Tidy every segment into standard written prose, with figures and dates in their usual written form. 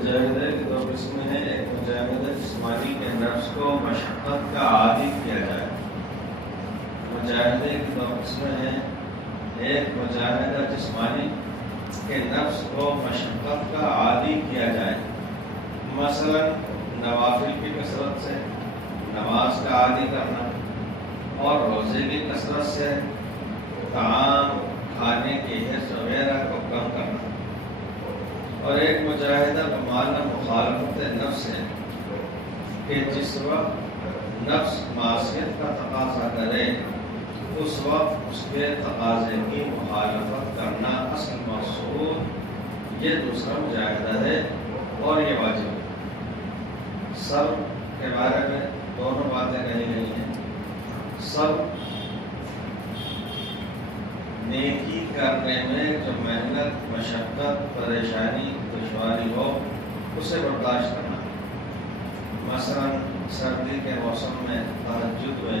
مجاہدے کے دو قسمیں ہیں. ایک مجاہدہ جسمانی کے نفس کو مشقت کا عادی کیا جائے. مجاہدے کی دو قسمیں ہیں. ایک مجاہدہ جسمانی کے نفس کو مشقت کا عادی کیا جائے، مثلا نوافل کی کثرت سے نماز کا عادی کرنا اور روزے کی کثرت سے طعام کھانے کی حرص وغیرہ کو کم کرنا. اور ایک مجاہدہ بمعنی مخالفت نفس ہے کہ جس وقت نفس معصیت کا تقاضا کرے اس وقت اس کے تقاضے کی مخالفت کرنا اصل مقصود. یہ دوسرا مجاہدہ ہے اور یہ واجب ہے. صبر کے بارے میں دونوں باتیں کہی گئی ہیں. صبر نیکی کرنے میں جو محنت، مشقت، پریشانی، دشواری ہو اسے برداشت کرنا. مثلا سردی کے موسم میں تہجد میں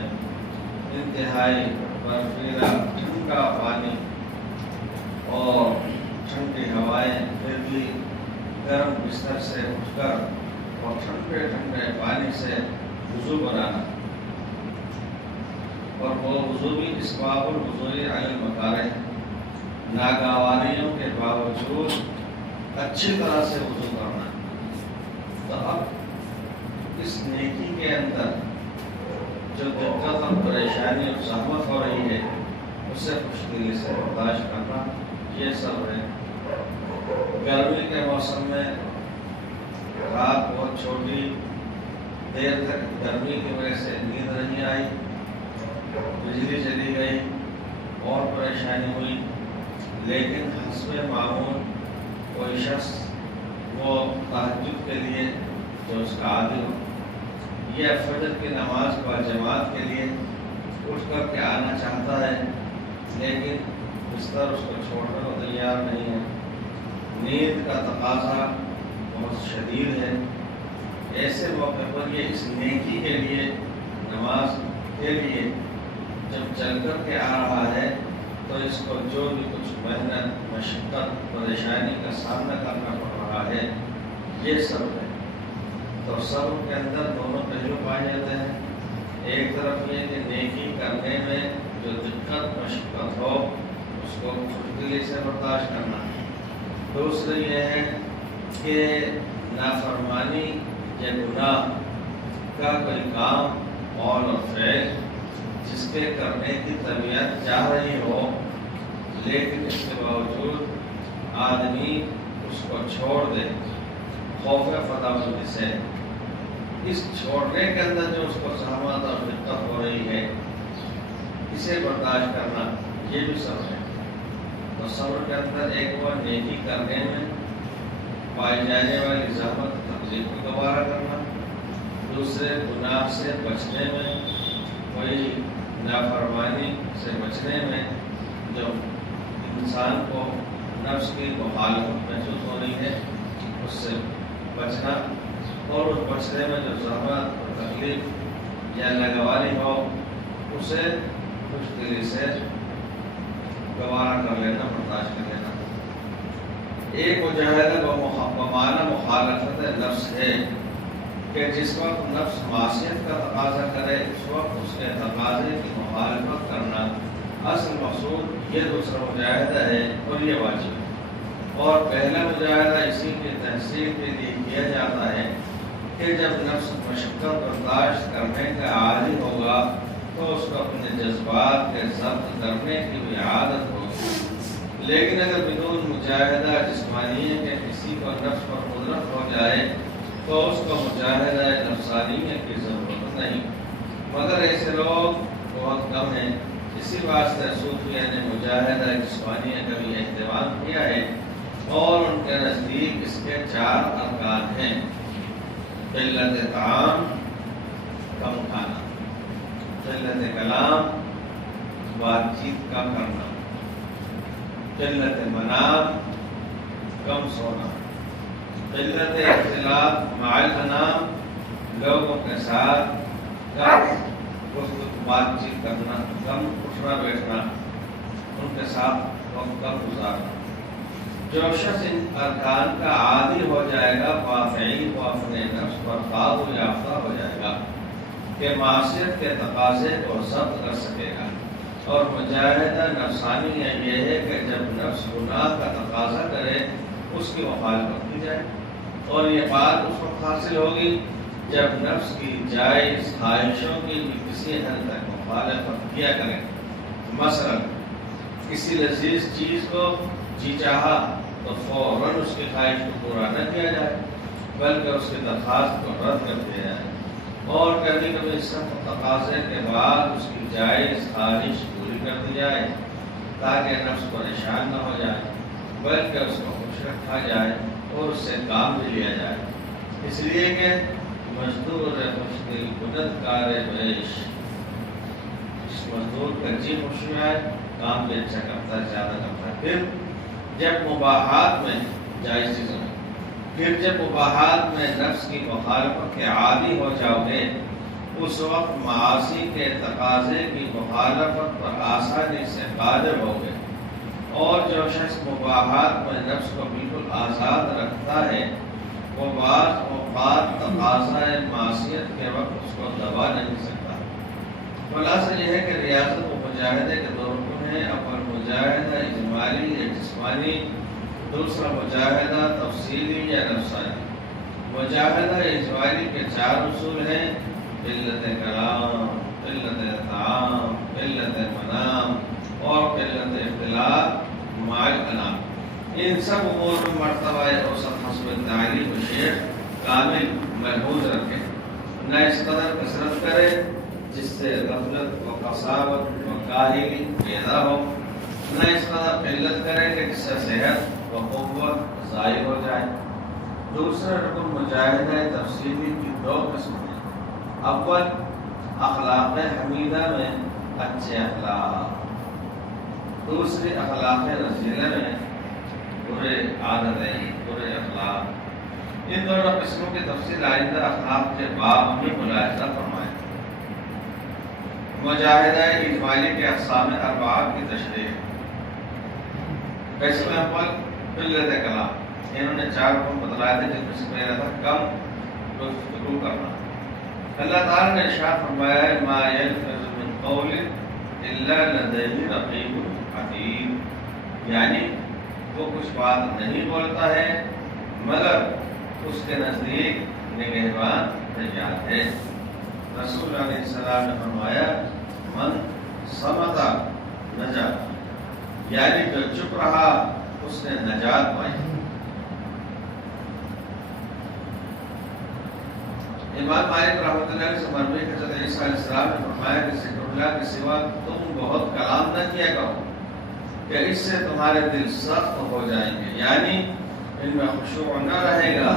انتہائی برفیلا ٹھنڈا پانی اور ٹھنڈی ہوائیں، پھر بھی گرم بستر سے اٹھ کر اور ٹھنڈے ٹھنڈے پانی سے وضو بنانا. اور وہ وضو بھی اسباب الوضوء علی المکارہ، ناگواریوں کے باوجود اچھی طرح سے وضو کرنا. تو اب اس نیکی کے اندر جو دقت اور پریشانی اور زحمت ہو رہی ہے اسے خوش دلی سے برداشت کرنا، یہ سب ہے. گرمی کے موسم میں رات بہت چھوٹی دیر تک گرمی کی وجہ سے نیند نہیں آئی، بجلی چلی گئی اور پریشانی ہوئی، لیکن حسب معمول کوئی شخص وہ تہجد کے لیے جو اس کا عادی ہو یا فجر کی نماز با جماعت کے لیے اٹھ کر کے آنا چاہتا ہے، لیکن بستر اس کو چھوڑنے کو تیار نہیں ہے، نیند کا تقاضا بہت شدید ہے. ایسے موقع پر یہ اس نیکی کے لیے، نماز کے لیے جب چل کر کے آ رہا ہے تو اس کو جو بھی کچھ محنت، مشقت، پریشانی کا سامنا کرنا پڑ رہا ہے یہ سب ہے. تو صبر کے اندر دونوں پہلو پائے جاتے ہیں. ایک طرف یہ کہ نیکی کرنے میں جو دقت، مشقت ہو اس کو خوشدلی سے برداشت کرنا. دوسری یہ ہے کہ نافرمانی یا گناہ کا کوئی کام، قول اور فعل جس کے کرنے کی طبیعت چاہ رہی ہو لیکن اس کے باوجود آدمی اس کو چھوڑ دے خوف خداوندی سے. اس چھوڑنے کے اندر جو اس کو زحمت اور دقت ہو رہی ہے اسے برداشت کرنا، یہ بھی صبر ہے. تو صبر کے اندر ایک وہ نیکی کرنے میں پائی جانے والی زحمت تکلیف کو گوارا کرنا، دوسرے گناہ سے بچنے میں، کوئی نافرمانی سے بچنے میں جو انسان کو نفس کی مخالفت محسوس ہو رہی ہے اس سے بچنا، اور اس بچنے میں جو زحمت اور تکلیف یا ناگواری ہو اسے خوش دلی سے گوارا کر لینا، برداشت کر لینا. ایک مجاہدہ بمعنی مخالفت نفس ہے کہ جس وقت نفس معصیت کا تقاضا کرے اس وقت اس کے تقاضے کی مخالفت کرنا اصل مقصود. یہ دوسرا مجاہدہ ہے اور یہ واجب ہے. اور پہلا مجاہدہ اسی کی تحصیل کے لیے کیا جاتا ہے کہ جب نفس مشقت برداشت کرنے کا عادی ہوگا تو اس کو اپنے جذبات کے ضبط کرنے کی بھی عادت ہوگی. لیکن اگر بدون مجاہدہ جسمانی کے کسی کو نفس پر قدرت ہو جائے تو اس کو مجاہدہ نفسانیہ کی ضرورت نہیں. مگر ایسے لوگ بہت کم ہیں. اسی واسطے صوفیہ نے مجاہدہ جسمانیہ کا بھی اہتمام کیا ہے اور ان کے نزدیک اس کے 4 ارکان ہیں. قلت طعام، کم کھانا، قلت کلام، بات چیت کم کرنا، قلت منام، کم سونا، قلت اختلاط مع الانام، لوگوں کے ساتھ کم بات چیت کرنا، کم اٹھنا بیٹھنا، ان کے ساتھ وقت کم گزارنا. جو شخص ان ارکان کا عادی ہو جائے گا واقعی وہ اپنے نفس پر قابو یافتہ ہو جائے گا کہ معصیت کے تقاضے کو ضبط کر سکے گا۔ اور مجاہدہ نفسانی یہ ہے کہ جب نفس گناہ کا تقاضا کرے اس کی مخالفت کی جائے، اور یہ بات اس وقت حاصل ہوگی جب نفس کی جائز خواہشوں کی بھی کسی حد تک مخالفت کیا کرے۔ مثلا کسی لذیذ چیز کو جی چاہا تو فوراً اس کی خواہش کو پورا نہ کیا جائے بلکہ اس کی درخواست کو رد کر دیا جائے، اور کبھی کبھی سخت تقاضے کے بعد اس کی جائز خواہش پوری کر دی جائے تاکہ نفس پریشان نہ ہو جائے بلکہ اس کو خوش رکھا جائے اور اس سے کام بھی لیا جائے، اس لیے کہ مزدور خوش دل کنت کار بیش، اس مزدور کا جی خوش میں آئے کام بھی اچھا کرتا ہے، زیادہ کرتا ہے۔ پھر جب مباحات میں جائز چیزوں میں پھر جب مباحات میں نفس کی مخالفت کے عادی ہو جاؤ گے اس وقت معاصی کے تقاضے کی مخالفت پر آسانی سے قادر ہوگے، اور جو شخص مباحات میں نفس کو بالکل آزاد رکھتا ہے وہ بعض اوقات تقاضۂ معصیت کے وقت اس کو دبا نہیں سکتا۔ خلاصہ یہ ہے کہ ریاضت و مجاہدے کے دو رکن ہیں، اول مجاہدہ اجمالی یا جسمانی، دوسرا مجاہدہ تفصیلی یا نفسانی۔ مجاہدہ اجمالی کے 4 اصول ہیں: قلت کلام، قلت طعام، قلت منام اور قلت اختلاط مع الانام۔ ان سب امور میں مرتبہ اوسط حسب تعلیم و شیخ کامل محفوظ رکھے، نہ اس قدر کثرت کرے جس سے غفلت و قساوت و کاہلی پیدا ہو، نہ اس قدر قلت کرے کہ جس سے صحت و قوت ضائع ہو جائے۔ دوسرا رکن مجاہدہ تفصیلی کی 2 قسمیں ہیں۔ اول اخلاق حمیدہ میں اچھے اخلاق، دوسری اخلاق رذیلہ میں برے عادتیں، برے اخلاق۔ ان دونوں قسموں کی تفصیل آئندہ اخلاق کے باب میں ملاحظہ فرمائیں۔ مجاہدہ اجمالی کے اقسام 4 کی تشریح۔ قسم اول قلت کلام، انہوں نے 4 رکن بتلائے تھے جن میں سے پہلا تھا کم گفتگو کرنا۔ اللہ تعالیٰ نے ارشاد فرمایا ہے ما یلفظ من قول الا لدیہ رقیب عتید، یعنی وہ کچھ بات نہیں بولتا ہے مگر اس کے نزدیک نگہبان تیار ہے۔ رسول علیہ السلام نے فرمایا من صمت نجا، یعنی جو چپ رہا اس نے نجات پائی۔ امام مالک رحمۃ اللہ علیہ سے مروی ہے کہ حضرت عیسیٰ علیہ السلام نے فرمایا کہ ذکر اللہ کے سوا تم بہت کلام نہ کیا کرو کہ اس سے تمہارے دل سخت ہو جائیں گے، یعنی ان میں خشوع نہ رہے گا۔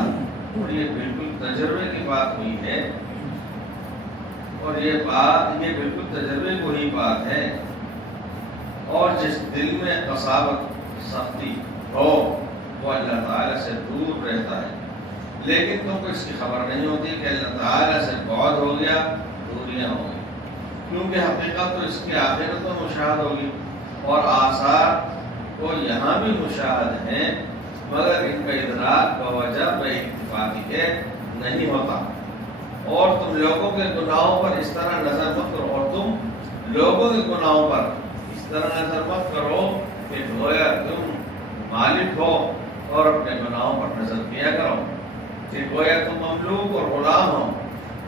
اور یہ بالکل تجربے کی بات ہوئی ہے، اور یہ بالکل تجربے کو ہی بات ہے۔ اور جس دل میں قساوت سختی ہو وہ اللہ تعالیٰ سے دور رہتا ہے، لیکن تم کو اس کی خبر نہیں ہوتی کہ اللہ تعالیٰ سے بعد ہو گیا، دوریاں ہو گئی، کیونکہ حقیقت تو اس کی آخرت میں مشاہد ہوگی اور آثار کو یہاں بھی مشاہد ہیں، مگر ان کا ادراک بوجہ بے اتفاقی کے نہیں ہوتا۔ اور تم لوگوں کے گناہوں پر اس طرح نظر مت کرو، اور تم لوگوں کے گناہوں پر اس طرح نظر مت کرو کہ گویا تم مالک ہو اور اپنے گناہوں پر نظر کیا کرو، کہ گویا تم مملوک اور غلام ہو،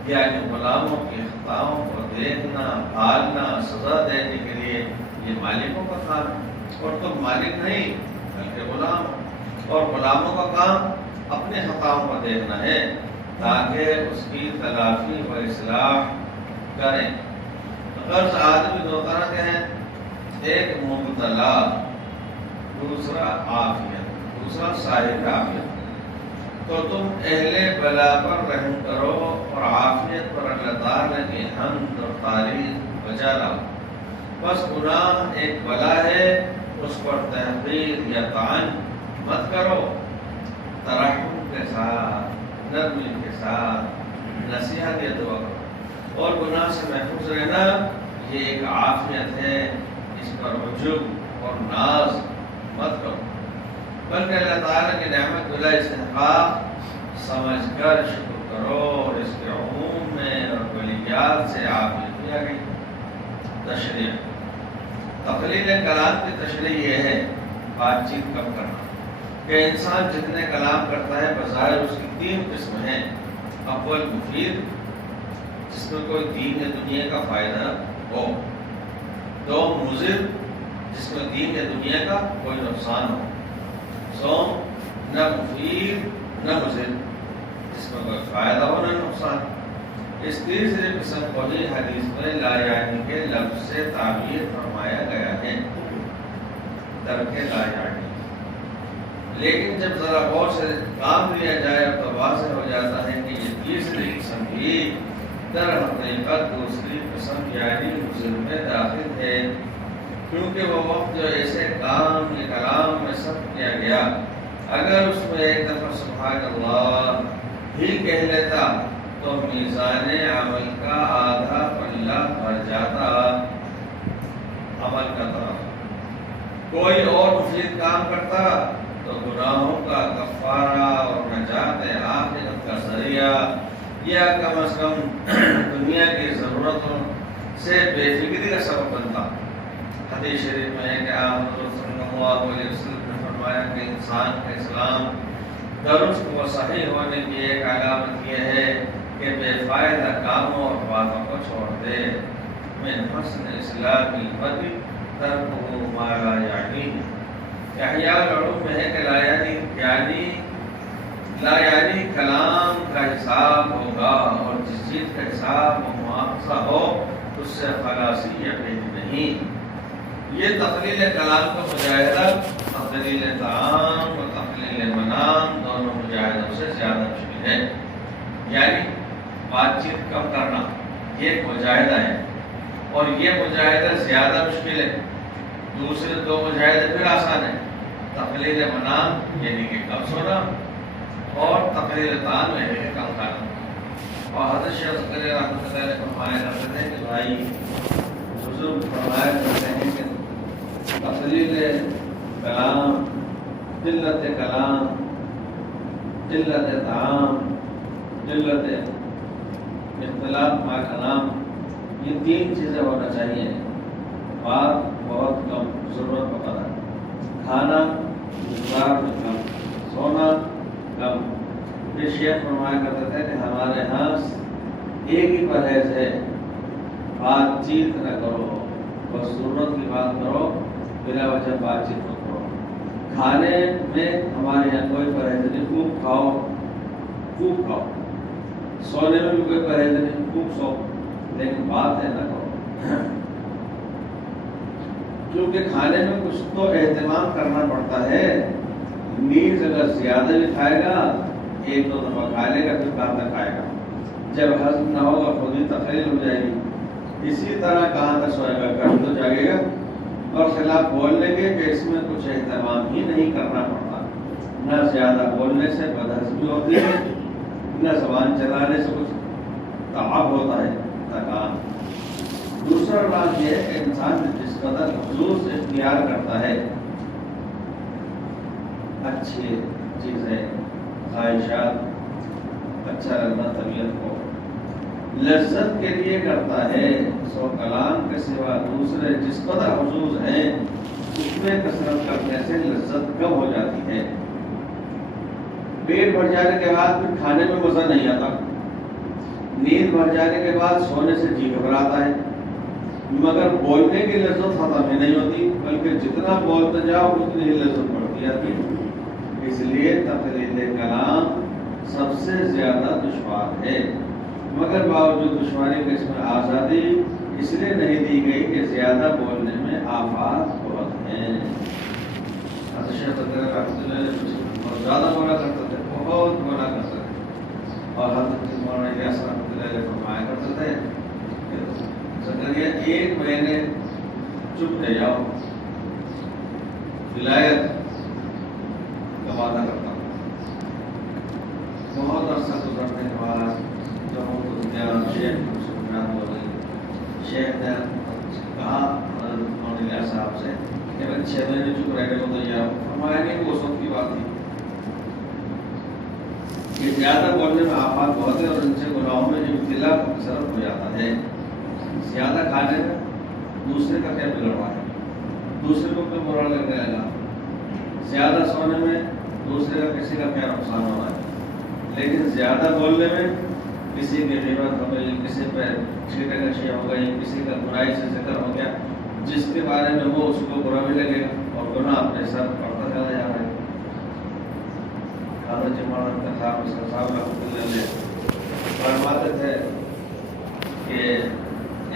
یعنی غلاموں کی خطاؤں کو دیکھنا، بھالنا، سزا دینے کے لیے یہ مالکوں کا کام ہے، اور تم مالک نہیں بلکہ غلام ہو، اور غلاموں کا کام اپنے خطاؤں کو دیکھنا ہے تاکہ اس کی تلافی و اصلاح کریں۔ غرض آدمی 2 طرح کے ہیں، ایک مبتلا، دوسرا عافیت، دوسرا صاحب عافیت۔ تو تم اہل بلا پر رحم کرو اور عافیت پر اللہ تعالیٰ کی حمد اور تعریف بجا لاؤ۔ بس گناہ ایک بلا ہے، اس پر تحقیر یا طعن مت کرو، ترحم کے ساتھ، نرمی کے ساتھ نصیحت یا دعا کرو، اور گناہ سے محفوظ رہنا یہ ایک عافیت ہے، اس پر عجب اور ناز مت کرو، بلکہ اللہ تعالیٰ کی نعمت بلا استحقاق سمجھ کر شکر کرو، اور اس کے عموم میں اور کلیات سے آپ نے کیا گئی تشریح۔ تقلیل کلام کی تشریح یہ ہے بات چیت کم کرنا، کہ انسان جتنے کلام کرتا ہے بظاہر اس کی 3 قسم ہیں۔ اول مفید، جس میں کوئی دین یا دنیا کا فائدہ ہو۔ 2 مضر، جس میں دین یا دنیا کا کوئی نقصان ہو۔ 3 نہ مفید نہ مضر، جس میں کوئی فائدہ ہو نہ نقصان۔ اس تیسری قسم کو ہی حدیث میں لا یعنی کے لفظ سے تعبیر فرمایا گیا ہے، ترک لا یعنی۔ لیکن جب ذرا غور سے کام لیا جائے تو واضح ہو جاتا ہے کہ یہ تیسری قسم بھی در حقیقت دوسری قسم یعنی مضر میں داخل ہے، کیونکہ وہ وقت جو ایسے کام یا کلام میں سب کیا گیا، اگر اس میں ایک دفعہ سبحان اللہ ہی کہہ لیتا تو میزان عمل کا آدھا پلہ بھر جاتا عمل کا طرف۔ کوئی اور مفید کام کرتا تو گناہوں کا کفارہ اور نجات آخرت کا ذریعہ، یا کم از کم دنیا کی ضرورتوں سے بے فکری کا سبب بنتا۔ حدیث شریف میں ہے کہ آپ حضرت صلی اللہ علیہ وسلم نے فرمایا کہ انسان کا اسلام درست و صحیح ہونے کی ایک علامت یہ ہے کہ بے فائدہ کاموں اور باتوں کو چھوڑ دے۔ من حسن اسلام المرء ترکہ ما لا یعنیہ۔ احیاء العلوم میں ہے کہ لا یعنی کلام کا حساب ہوگا، اور جس چیز کا حساب و مواخذہ ہو اس سے خلاصی یقین نہیں۔ یہ تقلیل کلام کا مجاہدہ تقلیل طعام و تقلیل منام دونوں مجاہدوں سے زیادہ مشکل ہے۔ یعنی بات چیت کم کرنا یہ ایک مجاہدہ ہے، اور یہ مجاہدہ زیادہ مشکل ہے۔ دوسرے 2 مجاہدے پھر آسان ہیں، تقلیل منام یعنی کہ کم سونا، اور تقلیل طعام یعنی کہ کم کھانا۔ اور حضرت شیخ زکریا رحمۃ اللہ علیہ فرمایا کرتے ہیں کہ بھائی بزرگ فرمایا کرتے ہیں کہ تقلیل کلام، قلت کلام، قلت طعام، قلت اختلاف مع کلام، یہ 3 چیزیں ہونا چاہیے۔ بات بہت کم، ضرورت کا قدر، کھانا مقدار میں کم، سونا کم۔ یہ شیخ فرمایا کرتے تھے کہ ہمارے ہاں ایک ہی پرہیز ہے، بات چیت نہ کرو، بس ضرورت کی بات کرو، بلا وجہ بات چیت نہ کرو۔ کھانے میں ہمارے یہاں کوئی پرہیز نہیں، خوب کھاؤ خوب کھاؤ۔ سونے میں بھی کوئی پرہیز نہیں، خوب سو، لیکن باتیں نہ کرو، کیونکہ کھانے میں کچھ تو اہتمام کرنا پڑتا ہے۔ نیز اگر زیادہ بھی کھائے گا، 1-2 دفعہ کھا لے گا، پھر کہاں تک کھائے گا؟ جب ہضم نہ ہوگا خود ہی تقلیل ہو جائے گی۔ اسی طرح کہاں تک سوئے گا؟ کبھی تو جاگے گا۔ اور خلاف بول لیں گے کہ اس میں کچھ اہتمام ہی نہیں کرنا پڑتا، نہ زیادہ بولنے سے بدہضمی ہوتی ہے، نہ زبان چلانے سے کچھ تعب ہوتا ہے، تھکان۔ دوسرا بات یہ ہے کہ انسان جس قدر خلوص اختیار کرتا ہے، اچھی چیزیں، خواہشات، اچھا لگنا طبیعت کو لذت کے لیے کرتا ہے، سو کلام کے سوا دوسرے جس قدر حضوظ ہیں اس میں کثرت کرنے سے لذت کم ہو جاتی ہے۔ پیٹ بھر جانے کے بعد پھر کھانے میں مزہ نہیں آتا، نیند بھر جانے کے بعد سونے سے جی گھبراتا ہے، مگر بولنے کی لذت ختم ہی نہیں ہوتی، بلکہ جتنا بولتے جاؤ اتنی ہی لذت بڑھتی جاتی ہے۔ اس لیے تقلید کلام سب سے زیادہ دشوار ہے، مگر باوجود دشواری کے اس میں آزادی اس لیے نہیں دی گئی کہ زیادہ بولنے میں آفات بہت ہیں۔ بہت زیادہ بولا کرتے تھے، بہت بولا کرتے تھے، اور حضرت مولانا الیاس رحمۃ اللہ علیہ فرمایا کرتے تھے کہ زکریا 1 مہینے چپ رہ جاؤ، ولایت کا وعدہ کرتا ہوں۔ بہت عرصہ گزرنے کے بعد شیخ نے کہا حضرت مولانا الیاس صاحب سے کہ 6 مہینے چپ رہنے کو تیار ہو، فرمایا نہیں کہ اس وقت کی بات کہ زیادہ بولنے میں آفات بہت ہے اور ان سے گناہوں میں ابتلا صرف ہو جاتا ہے۔ زیادہ کھانے میں دوسرے کا کیا بگڑ رہا ہے، دوسرے کو کیا برا لگنے لگا، زیادہ سونے میں دوسرے کا کسی کا کیا نقصان ہو رہا ہے، لیکن زیادہ بولنے میں کسی کی غیبت ہو گئی، کسی پہ چھیٹے کشی ہو گئی، کسی کا برائی سے ذکر ہو گیا جس کے بارے میں وہ اس کو برا بھی لگے گا اور گناہ اپنے سر پڑتا چلا جا رہا ہے۔ حضرت مولانا صاحب رحمۃ اللہ علیہ فرماتے تھے کہ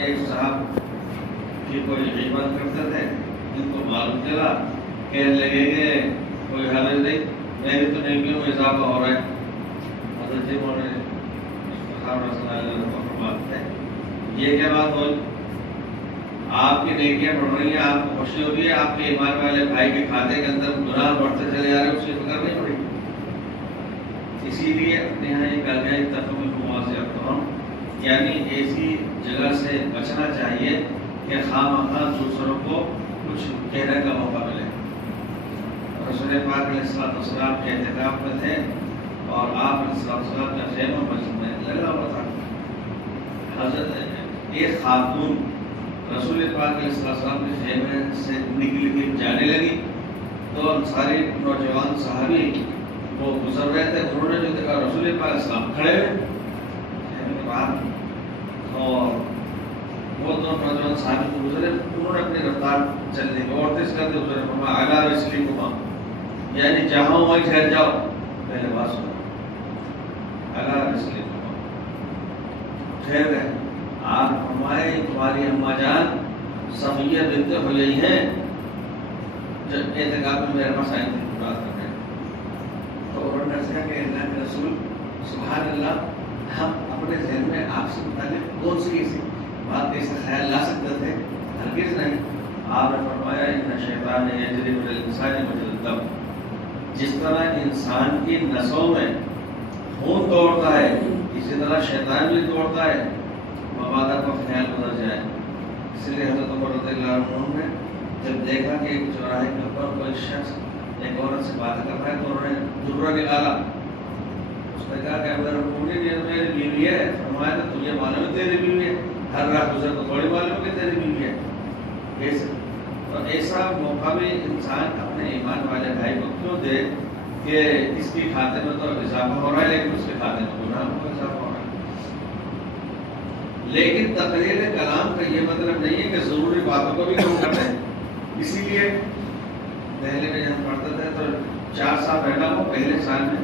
ایک صاحب کی کوئی غیبت کرتے تھے، جن کو معلوم چلا، کہنے لگے کہ کوئی حرج نہیں، میری تو نیکیوں میں اضافہ ہو رہا ہے۔ حضرت مولانا صاحب رحمۃ اللہ علیہ فرماتے ہیں یہ کیا بات ہوئی، آپ کی نیکیاں بڑھ رہی ہیں، آپ کو خوشی ہو رہی ہے، آپ کے ایمان والے بھائی کے کھاتے کے اندر گناہ بڑھتے چلے جا رہے ہیں، اس کی فکر نہیں پڑی۔ اسی لیے اپنے یہاں یہ کہا گیا تفہم، یعنی ایسی جگہ سے بچنا چاہیے کہ خواہ دوسروں کو کچھ کہنے کا موقع ملے۔ رسول پاک علیہ السلام کے اعتکاف میں تھے اور آپ علیہ السلام کا خیمہ مسجد میں لگا ہوا تھا۔ حضرت ایک خاتون رسول پاک علیہ السلام کے خیمے سے نکل کے جانے لگی تو سارے نوجوان صحابی وہ گزر رہے تھے، انہوں نے جو دیکھا رسول پاک علیہ السلام کھڑے ہوئے خیمے کے باہر، اور وہ دو نوجوان صحابی کو گزرے، انہوں نے اپنی رفتار چلنے کی اور تیز کر دی، حضور نے فرمایا اعلیٰ رسلی کما، یعنی جہاں وہیں ٹھہر جاؤ، پہلے بات سنو، اعلیٰ رسلی کما، ٹھہر گئے۔ آپ فرمائے تمہاری اماں جان صفیہ بنت حیی ہیں جو اعتکاف میں میرے پاس آئی تھی بات کرنے، تو انہوں نے کہا کہ اللہ کے رسول سبحان اللہ، ہم اپنے ذہن میں آپ سے متعلق کون سی ایسی بات ایسا خیال لا سکتے تھے، ہرگز نہیں۔ آپ نے فرمایا ان شیطان یجری من الانسان مجرى الدم، جس طرح انسان کی نسوں میں خون دوڑتا ہے اسی طرح شیطان بھی دوڑتا ہے، مبادہ کا خیال گزر جائے۔ اس لیے حضرت عمر رضی اللہ عنہ نے جب دیکھا کہ ایک چوراہے کے اوپر کوئی شخص ایک عورت سے بات کر رہا ہے تو انہوں نے درہ نکالا، اس نے کہا کہ اگر میری بیوی ہے، فرمایا کہ تجھے معلوم ہے تیری بیوی ہے، ہر راہ گزر تو تھوڑی معلوم کہ تیری بیوی ہے۔ اور ایسا موقع بھی انسان اپنے ایمان والے بھائی کو کیوں دے کہ اس کی کھاتے میں تو اضافہ ہو رہا ہے لیکن اس کے کھاتے میں گناہ میں اضافہ ہو رہا ہے۔ لیکن تقریر کلام کا یہ مطلب نہیں ہے کہ ضروری باتوں کو بھی کم کر دیں۔ اسی لیے پہلے میں جب پڑھتے تھے تو 4 سال رہنا ہو، پہلے سال میں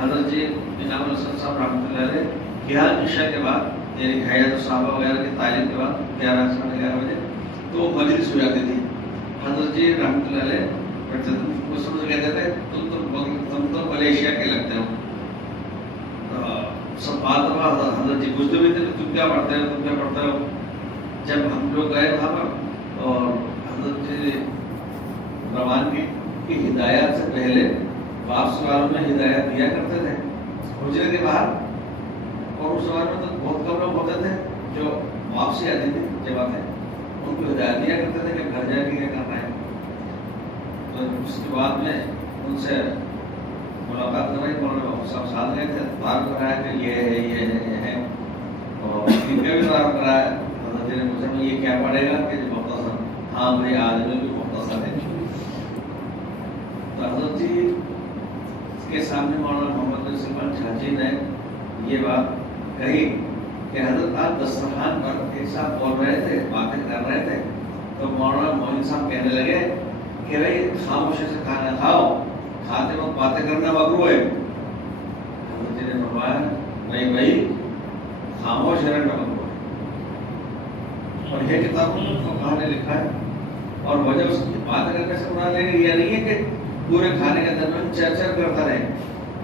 حضرت جی انعام الحسن صاحب رحمۃ اللہ علیہ کیا عشاء کے بعد یعنی حیات الصحابہ وغیرہ کی تعلیم کے بعد 11 بجے تو مجلس ہو جاتی تھی۔ حضرت جی رحمۃ اللہ علیہ اس سے کہتے تھے تم تو ملیشیا کے لگتے ہو، سب بات ہوا، حضرت جی پوچھتے بھی تھے تم کیا پڑھتے ہو، تم کیا پڑھتے ہو۔ جب ہم لوگ گئے وہاں پر اور حضرت جی روانگی کی ہدایات سے پہلے واپس والوں میں ہدایت دیا کرتے تھے حجرے کے باہر، اور اس زمانے میں تو بہت کم لوگ ہوتے تھے جو واپسی آتی تھی جب آتے ان کو ہدایت دیا کرتے تھے کہ گھر جا کے کیا کرنا ہے۔ تو اس کے بعد میں ان سے ملاقات کر رہی، انہوں سب ساتھ گئے تھے، تعارف کرایا کہ یہ ہے یہ ہے، اور ان کا بھی تعارف کرایا۔ حضرت جی نے پوچھا یہ کیا پڑھے گا کہ مختصر، ہاں بھائی آدمی بھی مختصر ہے۔ تو حضرت جی کے سامنے مولانا محمد بن سلمان جھاجی نے یہ بات کہی کہ حضرت آپ دسترخوان پر ایک صاحب بول رہے تھے، باتیں کر رہے تھے، تو مولانا مولوی صاحب کہنے لگے کہ بھائی خاموشی سے کھانا کھاؤ، کھاتے وقت باتیں کرنا مکروہ ہے۔ حضرت جی نے فرمایا نہیں بھائی خاموش رہنا مکروہ ہے، اور یہ کتاب کو کہاں نے لکھا ہے، اور وجہ اس کی بات کرنے سے مراد یہ نہیں ہے کہ پورے کھانے کے درمیان چرچا کرتا رہے۔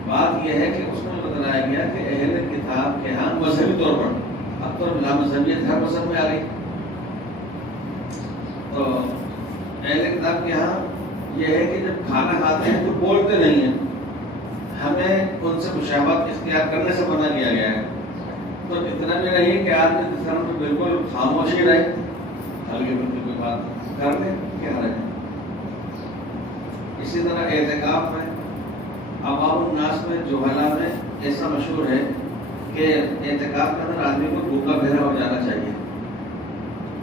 بات یہ ہے کہ اس میں بتلایا گیا کہ اہل کتاب کے ہاں مذہبی طور پر، اب تو لامذہبیت ہر مذہب میں آ گئی، تو اہل کتاب کے ہاں یہ ہے کہ جب کھانا کھاتے ہیں تو بولتے نہیں ہیں، ہمیں ان سے مشابہت اختیار کرنے سے منع کیا گیا ہے۔ تو اتنا بھی نہیں کہ آدمی جس طرح پہ بالکل خاموشی رہے، ہلکی پھلکی کوئی بات کر لیں کیا رہے۔ اسی طرح اعتکاف میں عوام الناس میں جوہلا میں ایسا مشہور ہے کہ اعتکاف کے اندر آدمی کو بھوکا بہرا ہو جانا چاہیے،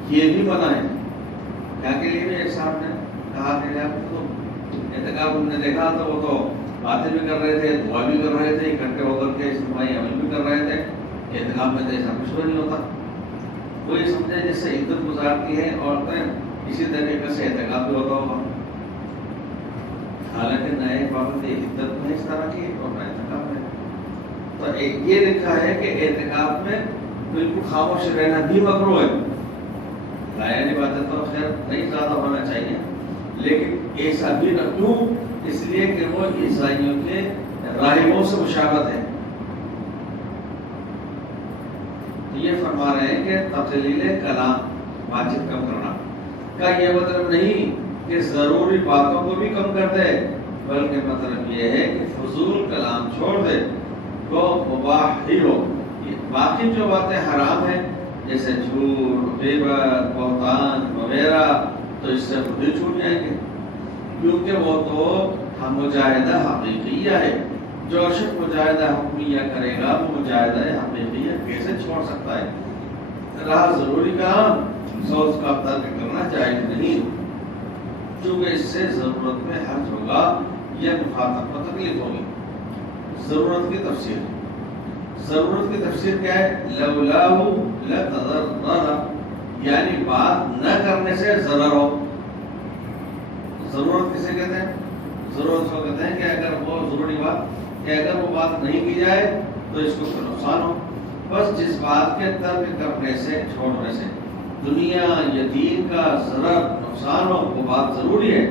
یہ بھی منع ہے۔ کیا کے لیے بھی ایک صاحب نے کہا کہ تو اعتکاف ہم نے دیکھا تو وہ تو باتیں بھی کر رہے تھے، دعا بھی کر رہے تھے، اکٹھے ہو کر کے اجتماعی عمل بھی کر رہے تھے، اعتکاف میں تو ایسا کچھ نہیں ہوتا۔ وہ یہ سمجھے جس سے عدت گزارتی ہے عورتیں اسی طریقے سے اعتکاف بھی ہوتا ہوگا، حالانکہ نئے پابند عدت میں اس طرح کی اور نہ اعتکاف میں۔ تو یہ لکھا ہے کہ اعتکاف میں بالکل خاموش رہنا بھی مکروہ ہے، لائن عبادت تو خیر نہیں زیادہ ہونا چاہیے، لیکن ایسا بھی نہ کیوں، اس لیے کہ وہ عیسائیوں کے راہبوں سے مشابہت ہے۔ تو یہ فرما رہے ہیں کہ تقلیل کلام بات چیت کم کرنا کا یہ مطلب نہیں کہ ضروری باتوں کو بھی کم کر دے، بلکہ مطلب یہ ہے کہ فضول کلام چھوڑ دے تو مباح ہی ہو۔ باقی جو باتیں حرام ہیں جیسے جھوٹ، غیبت، بہتان وغیرہ، تو اس سے خود چھوٹ جائیں گے، کیونکہ وہ تو مجاہدہ حقیقیہ ہے۔ جو شخص مجاہدہ حکمیہ کرے گا وہ مجاہدہ حقیقیہ کیسے چھوڑ سکتا ہے؟ رہا ضروری کام سوچ کا ترک کرنا جائز نہیں، کیونکہ اس سے ضرورت میں حرج ہوگا یا مخاطب کو تکلیف ہوگی۔ ضرورت کی تفسیر، ضرورت کی تفسیر کیا ہے؟ لولاہ لتضرر، یعنی بات نہ کرنے سے ضرر ہو۔ ضرورت کسے کہتے ہیں؟ ضرورت کو کہتے ہیں کہ اگر وہ ضروری بات کہ اگر وہ بات نہیں کی جائے تو اس کو کوئی نقصان ہو۔ بس جس بات کے ترک کرنے سے، چھوڑنے سے دنیا یا دین کا ضرر نقصان ہو وہ بات ضروری ہے۔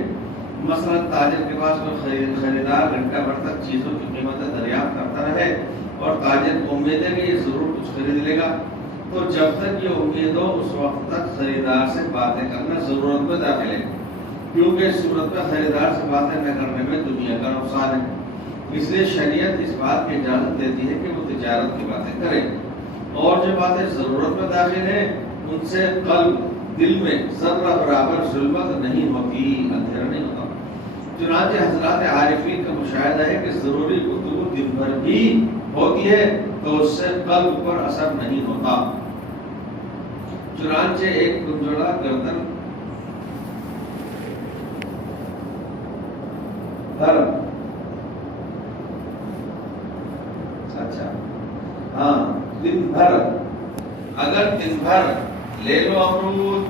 مثلا تاجر کے پاس کوئی خریدار گھنٹہ بھر تک چیزوں کی قیمتیں دریافت کرتا رہے اور تاجر کو امید ہے کہ یہ ضرور کچھ خرید لے گا، تو جب تک یہ امید ہو اس وقت تک خریدار سے باتیں کرنا ضرورت میں داخل ہے، کیونکہ اس صورت میں خریدار سے باتیں نہ کرنے میں دنیا کا نقصان ہے۔ اس لیے شریعت اس بات کی اجازت دیتی ہے کہ وہ تجارت کی باتیں کریں، اور جو باتیں ضرورت میں داخل ہیں ان سے قلب، دل میں ذرہ برابر ظلمت نہیں ہوتی، اندھیرا نہیں ہوتا۔ چنانچہ حضرات عارفین کا مشاہدہ ہے کہ ضروری گفتگو دن بھر بھی ہوتی ہے تو اس سے قلب پر اثر نہیں ہوتا۔ چنانچہ ایک گنجوڑا گردن بھر، دن بھر، اگر دن بھر لے لو امرود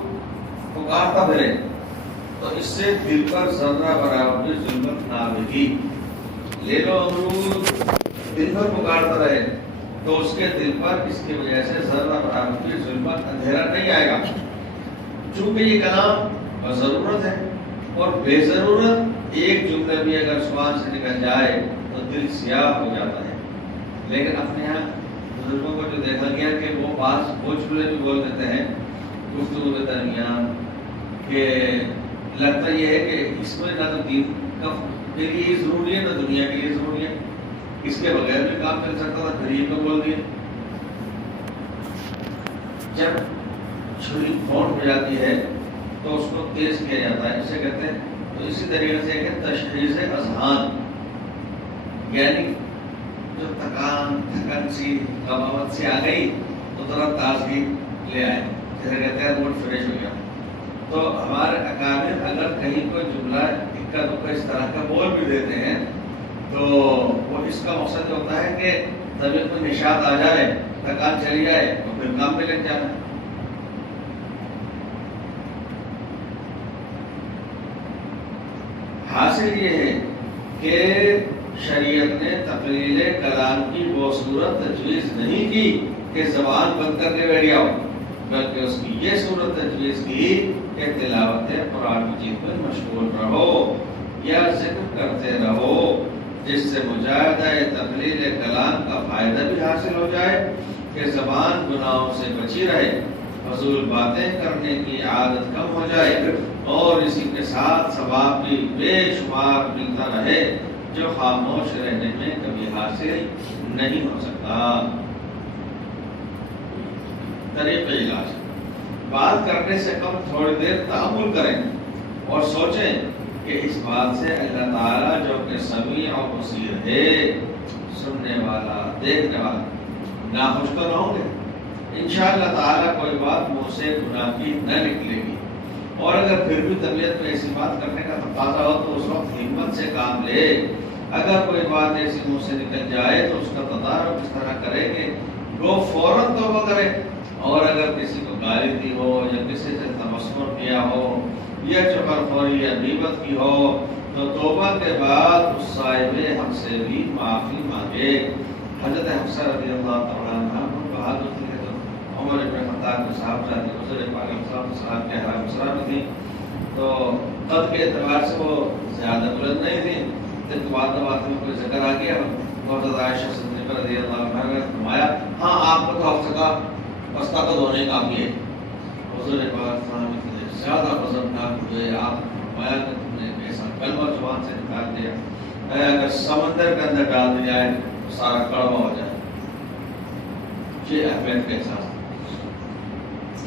پکارتا پھرے تو اس سے دل پر ذرہ برابر بھی ظلمت نہ آئے گی۔ لے لو امرود دن بھر پکارتا رہے تو اس کے دل پر اس کی وجہ سے ذرہ برابر بھی ظلمت، اندھیرا نہیں آئے گا، چونکہ یہ کلام ضرورت ہے، اور بے ضرورت ایک جملہ بھی اگر زبان سے نکل جائے تو دل سیاہ ہو جاتا ہے۔ لیکن اپنے یہاں بزرگوں کو جو دیکھا گیا کہ وہ بعض وہ جملے بھی بول دیتے ہیں گفتگو کے درمیان کہ لگتا یہ ہے کہ اس میں نہ تو دین کے لیے ضروری ہے نہ دنیا کے لیے ضروری ہے، اس کے بغیر بھی کام چل سکتا تھا، پھر یہ تو بول دیا۔ جب چھری پھوٹ ہو جاتی ہے تو اس کو تیز کیا جاتا ہے، اسے کہتے ہیں، تو اسی طریقے سے کہ تشخیص اذہان، یعنی جو تھکن سی غماوت سی آ گئی تو ذرا تازگی لے آئے، جیسے کہتے ہیں موڈ فریش ہو گیا۔ تو ہمارے اکابر اگر کہیں کوئی جملہ اکا دکا اس طرح کا بول بھی دیتے ہیں تو وہ اس کا مقصد ہوتا ہے کہ طبیعت میں نشاط آ جائے، تھکان چلی جائے اور پھر کام میں لگ جانا۔ حاصل یہ ہے کہ شریعت نے تقلیل کلام کی وہ صورت تجویز نہیں کی کہ زبان بند کر کے بیٹھ جاؤ، بلکہ اس کی یہ صورت تجویز کی کہ تلاوت قرآن مجید میں مشغول رہو یا ذکر کرتے رہو، جس سے مجاہدہ تقلیل کلام کا فائدہ بھی حاصل ہو جائے کہ زبان گناہوں سے بچی رہے، فضول باتیں کرنے کی عادت کم ہو جائے، اور اسی کے ساتھ ثواب بھی بے شمار ملتا رہے جو خاموش رہنے میں کبھی حاصل نہیں ہو سکتا۔ طریقہ علاج، بات کرنے سے کم تھوڑی دیر تأمل کریں اور سوچیں کہ اس بات سے اللہ تعالیٰ جو کہ سمیع اور بصیر ہے، سننے والا دیکھنے والا ناخوش تو نہ ہوں گے. انشاءاللہ تعالیٰ کوئی بات منہ سے گناہ کی نہ نکلے گی. اور اگر پھر بھی طبیعت میں ایسی بات کرنے کا تقاضا ہو تو اس وقت ہمت سے کام لے. اگر کوئی بات ایسی منہ سے نکل جائے تو اس کا تدارک کس طرح کریں گے وہ فوراً توبہ کرے. اور اگر کسی کو گالی دی ہو یا کسی سے تمسخر کیا ہو یا چغلخوری یا غیبت کی ہو تو توبہ کے بعد اس صاحب حق سے بھی معافی مانگے. حضرت حفصہ رضی اللہ تعالیٰ عنہ کو کہا جو تھی تو عمر بن خطاب کے صاحب جاتے حضور پاک صلی اللہ علیہ وسلم کے حرام اسرا میں تھی تو قد کے اعتبار سے وہ زیادہ بلند نہیں تھی. پھر بعد میں کوئی ذکر آ گیا حضرت عائشہ صدیقہ رضی اللہ عنہ نے فرمایا ہاں آپ کو تو حفصہ کا پستہ کا دھونے کافی ہے. حضور پاک صلی اللہ علیہ وسلم نے زیادہ غضبناک ہوئے. آپ فرمایا کہ تم نے ایسا کلمہ زبان سے نکال دیا اگر سمندر کے اندر ڈال دیا جائے تو سارا کڑوا ہو جائے. یہ اہمیت کا احساس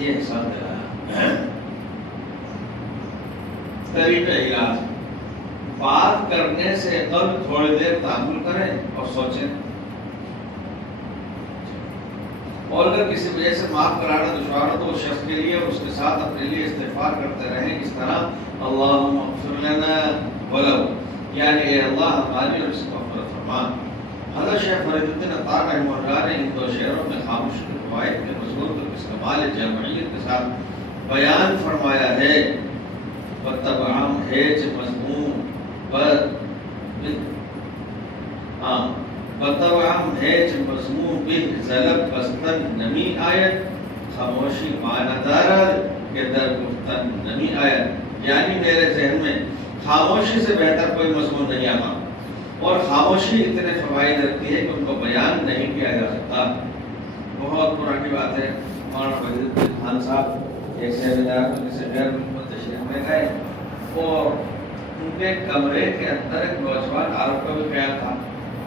یہ احساس دے رہا ہے. طریقہ علاج بات کرنے سے قبل تھوڑی دیر تأمل کریں اور سوچیں. اور اگر کسی وجہ سے معاف کرانا دشوار ہو تو اس شخص کے لیے اس کے ساتھ اپنے لیے استغفار کرتے رہیں. اس طرح اللہم اغفر لنا ولو یعنی اے اللہ ہماری اور اس کو مغفرت فرما. حضرت شیخ فرید الدین عطار رحمہ اللہ نے ان دو شعروں میں خاموشی کی روایت کے مضمون کو استعمال جمعیت کے ساتھ بیان فرمایا ہے. بتبعم ہیچ مضمون بتبعم ہیچ مضمون بہ زلب بستن نمی آیت خاموشی معنی دارد کہ در گفتن نمی آیت. یعنی میرے ذہن میں خاموشی سے بہتر کوئی مضمون نہیں آتا اور خاموشی اتنے فوائد رکھتی ہے کہ ان کو بیان نہیں کیا جا سکتا. بہت پرانی بات ہے. مولانا وحید الدین خان صاحب ایک سیمینار میں کسی غیر ملک تشریف میں گئے اور ان کے کمرے کے اندر ایک نوجوان عرب کا بھی خیال تھا.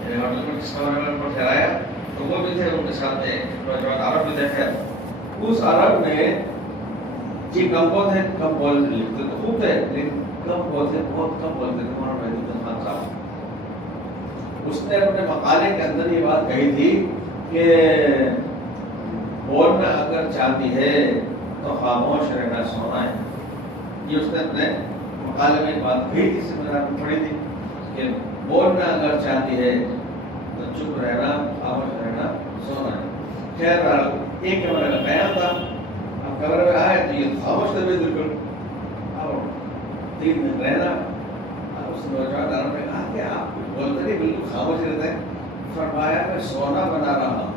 ہوٹل میں کس کمرے میں ٹھہرایا تو وہ بھی تھے ان کے ساتھ ایک نوجوان عرب بھی دیکھا. اس عرب نے جی کم بہت ہے کم بول لکھتے تو خوب تھے لیکن کم بولتے بہت کم بولتے تھے مولانا وحید الدین خان صاحب. اس نے اپنے مقالے کے اندر یہ بات کہی تھی کہ بولنا اگر چاہتی ہے تو خاموش رہنا سونا ہے. یہ اس نے اپنے مقالے میں ایک بات کہی تھی سیمینار میں پڑھی تھی کہ بولنا اگر چاہتی ہے تو چپ رہنا خاموش رہنا سونا ہے. خیر ایک کمرے کا قیام تھا. اب کمرے میں آئے تو یہ خاموش تھے بالکل. اور 3 دن رہنا. اس نوجوان عالم نے کہا کہ آپ بولتے نہیں بالکل خاموش رہتے ہیں. فرمایا میں سونا بنا رہا ہوں.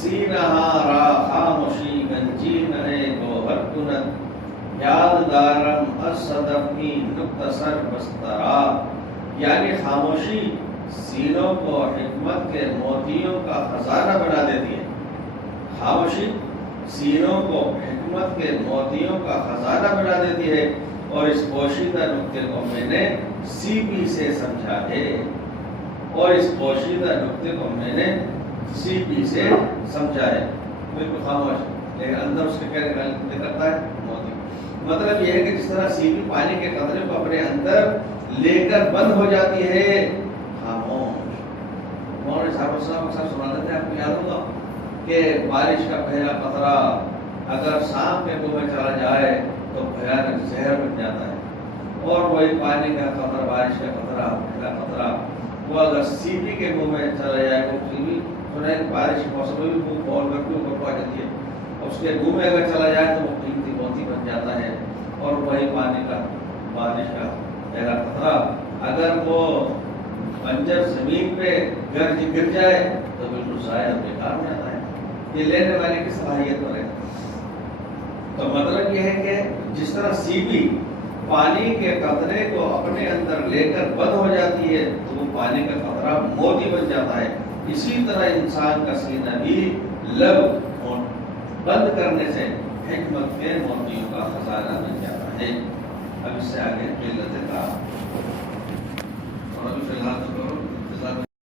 سینہا را خاموشی گنجی نئے گوہر کنت یاد دارم اصدفی نکتسر بسترا. یعنی خاموشی سینوں کو حکمت کے موتیوں کا خزانہ بنا دیتی ہے. خاموشی سینوں کو حکمت کے موتیوں کا خزانہ بنا دیتی ہے. اور اس پوشیدہ نکتے کو میں نے سی پی سے سمجھا ہے. اور اس پوشیدہ نکتے کو میں نے سی پی سے سمجھا ہے. بالکل خاموش لیکن اندر اس کے کیا نکلتا ہے موتی. مطلب یہ ہے کہ جس طرح سی پی پانی کے قطرے کو اپنے اندر لے کر بند ہو جاتی ہے خاموش. مولانا صاحب اکثر سناتے تھے آپ کو یاد ہوگا کہ بارش کا پہلا قطرہ اگر سانپ کے منہ میں چلا جائے تو بھیانک زہر بن جاتا ہے. اور وہی پانی کا قطرہ بارش کا قطرہ پہلا قطرہ وہ اگر سی پی کے منہ میں چلا جائے وہ بھی سنا ہے بارش کے موسم میں بھی منہ کھول کر کے اوپر پا جاتی ہے. اور اس کے منہ میں اگر چلا جائے تو وہ قیمتی موتی بن جاتا ہے. اور وہی پانی کا بارش کا پہلا قطرہ اگر وہ بنجر زمین پہ گر جائے تو بالکل ضائع بیکار ہو جاتا ہے. یہ لینے والے کی صلاحیت پر ہے. تو مطلب یہ ہے کہ جس طرح سی پی پانی کے قطرے کو اپنے اندر لے کر بند ہو جاتی ہے تو وہ پانی کا قطرہ موتی بن جاتا ہے. اسی طرح انسان کا سینہ بھی لب بند کرنے سے حکمت کے موتیوں کا خزانہ بن جاتا ہے. اب اس سے آگے قلت کا اور ابھی فی الحال تو